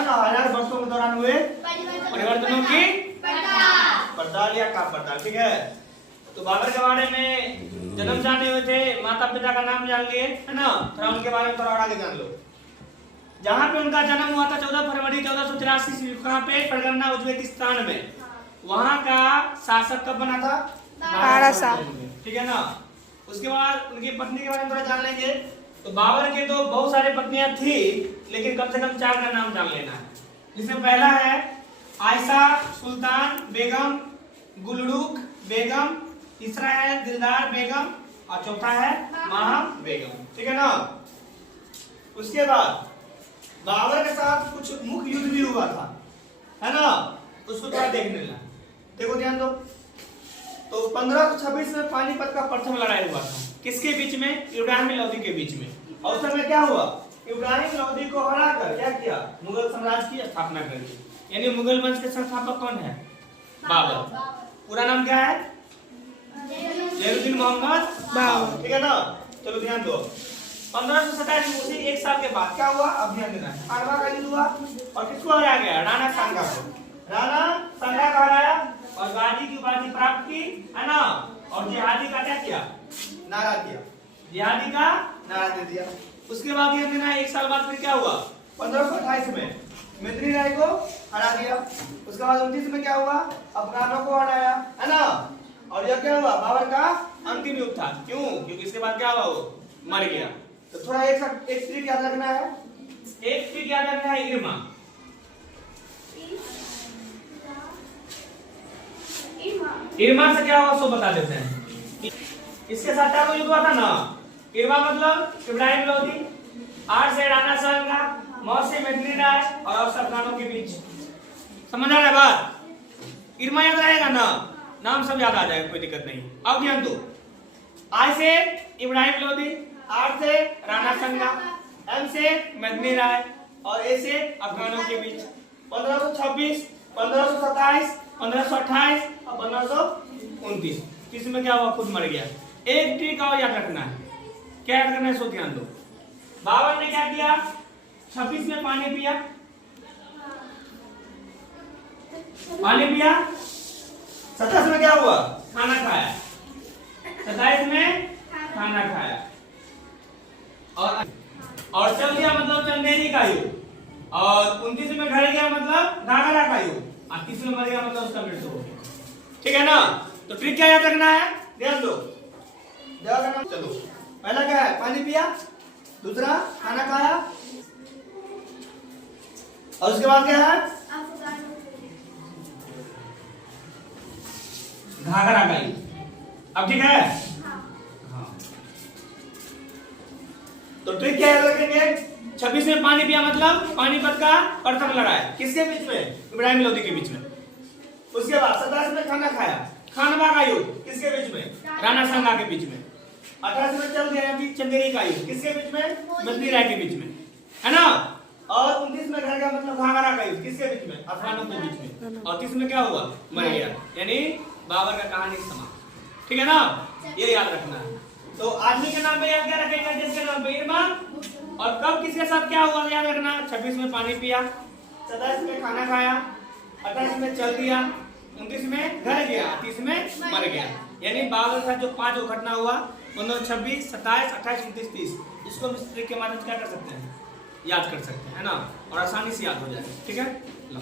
दौरान और 1000 वर्षों के दौरान हुए परिवर्तनों की पड़ताल या का पड़ताल। ठीक है, तो बाबर के बारे में जन्म जाने हुए थे, माता पिता का नाम जान लिए, है ना, थोड़ा उनके बारे में थोड़ा और आगे जान लो। जहाँ पे उनका जन्म हुआ था 14 फरवरी 1483 ईस्वी, कहाँ पे? परगन्ना उज्बेकिस्तान में। वहाँ का शासक कब बना था? बाराशाह। ठीक है ना। उसके बाद उनकी पत्नी के बारे में थोड़ा जान लेंगे। तो बाबर के तो बहुत सारी पत्नियां थी, लेकिन कम से कम 4 का नाम जान लेना है। जिसमें पहला है आयशा सुल्तान बेगम, गुलरुख बेगम, तीसरा है दिलदार बेगम और चौथा है माहम बेगम। ठीक है ना। उसके बाद बाबर के साथ कुछ मुख्य युद्ध भी हुआ था, है ना, उसको थोड़ा देख लेना। देखो ध्यान दो। तो 1526 में पानीपत का प्रथम लड़ाई हुआ था। किसके बीच में? इब्राहिम लोदी के बीच में। और उस समय क्या हुआ? इब्राहिम लोदी को हराकर क्या किया? मुगल साम्राज्य की स्थापना कर दी। यानी मुगल वंश के संस्थापक कौन है? बाबर। पूरा नाम क्या है? जैनुद्दीन मोहम्मद बाबर। ठीक है ना। चलो ध्यान दो। 1527 में उसी 1 साल के बाद क्या हुआ? अब ध्यान देना है। खानवा का युद्ध हुआ और किसको हराया गया? राणा सांगा को। राणा सांगा को हराया और गाजी की उपाधि प्राप्त की, है ना। और जिहादी का क्या किया? नारा दिया। जिहादी का नारा दे दिया। उसके बाद ये देना 1 साल बाद फिर क्या हुआ? 1528 में मित्री राय को हरा दिया। उसके बाद 29 में क्या हुआ? अफगानों को हराया, है ना। और यह क्या हुआ? बाबर का अंतिम युद्ध था। क्यों? क्योंकि इसके बाद क्या हुआ? वो मर गया। तो थोड़ा एक ट्रिक याद रखना है। एक ट्रिक याद रखना है, इरमा। इरमा से क्या हुआ सो बता देते हैं। इसके साथ क्या युद्ध हुआ था ना। इरमा मतलब इब्राहिम लोदी, आर से राणा सांगा, मौ से मित्री राय और अफगानों के बीच। समझ आ रहा है बात? इरमा याद रहेगा ना, नाम सब याद आ जाएगा, कोई दिक्कत नहीं। अब ध्यान दो। आई से इब्राहिम लोदी, आर से राणा सांगा, एम से मित्री राय और ए से अफगानों के बीच। 1526, 1527, 1528 और 1529। किसमें क्या हुआ? खुद मर गया। एक ट्रिक और याद रखना है। क्या याद करना है सो ध्यान दो। बाबर ने क्या किया? 26 में पानी पिया, पानी पिया। 27 में क्या हुआ? खाना खाया। 27 में खाना खाया और चल दिया मतलब चंदेरी का युद्ध। और 29 में घर गया मतलब घाघरा का युद्ध। 38 में मर गया मतलब उसका मृत्यु हो गया। ठीक है ना। तो ट्रिक क्या याद रखना है? ध्यान दो। चलो, पहला क्या है? पानी पिया। दूसरा खाना खाया। और उसके बाद क्या है? घाघरा का युद्ध। अब ठीक है। हाँ। तो ट्रिक क्या याद रखेंगे? 26 में पानी पिया मतलब पानीपत का प्रथम लड़ाई। किसके बीच में? इब्राहिम लोदी के बीच में। उसके बाद 27 में खाना खाया, खानवा का युद्ध। किसके बीच में? राणा सांगा के बीच में। 28 में चल गया चंदेरी का युद्ध। किसके बीच में? मित्री राय के बीच में, है ना। और 29 में घर गया मतलब घाघरा का युद्ध। किसके बीच में? अफगानों के बीच में। और 30 में क्या हुआ? मर गया। यानी बाबर का कहानी समाप्त। ठीक है ना। ये याद रखना है। तो आदमी के नाम पे याद क्या रखेंगे? जिसके नाम पे इरमा। और कब किसके साथ क्या हुआ याद रखना। 26 में पानी पिया, 27 में खाना खाया, 28 में चल दिया, 29 में घर गया, 30 में मर गया। यानी बाबर के साथ जो 5 घटना हुआ 1526, 27, 28, 29, 30, इसको हम इस ट्रिक के माध्यम से क्या कर सकते हैं? याद कर सकते हैं, है ना। और आसानी से याद हो जाएगा। ठीक है। लो।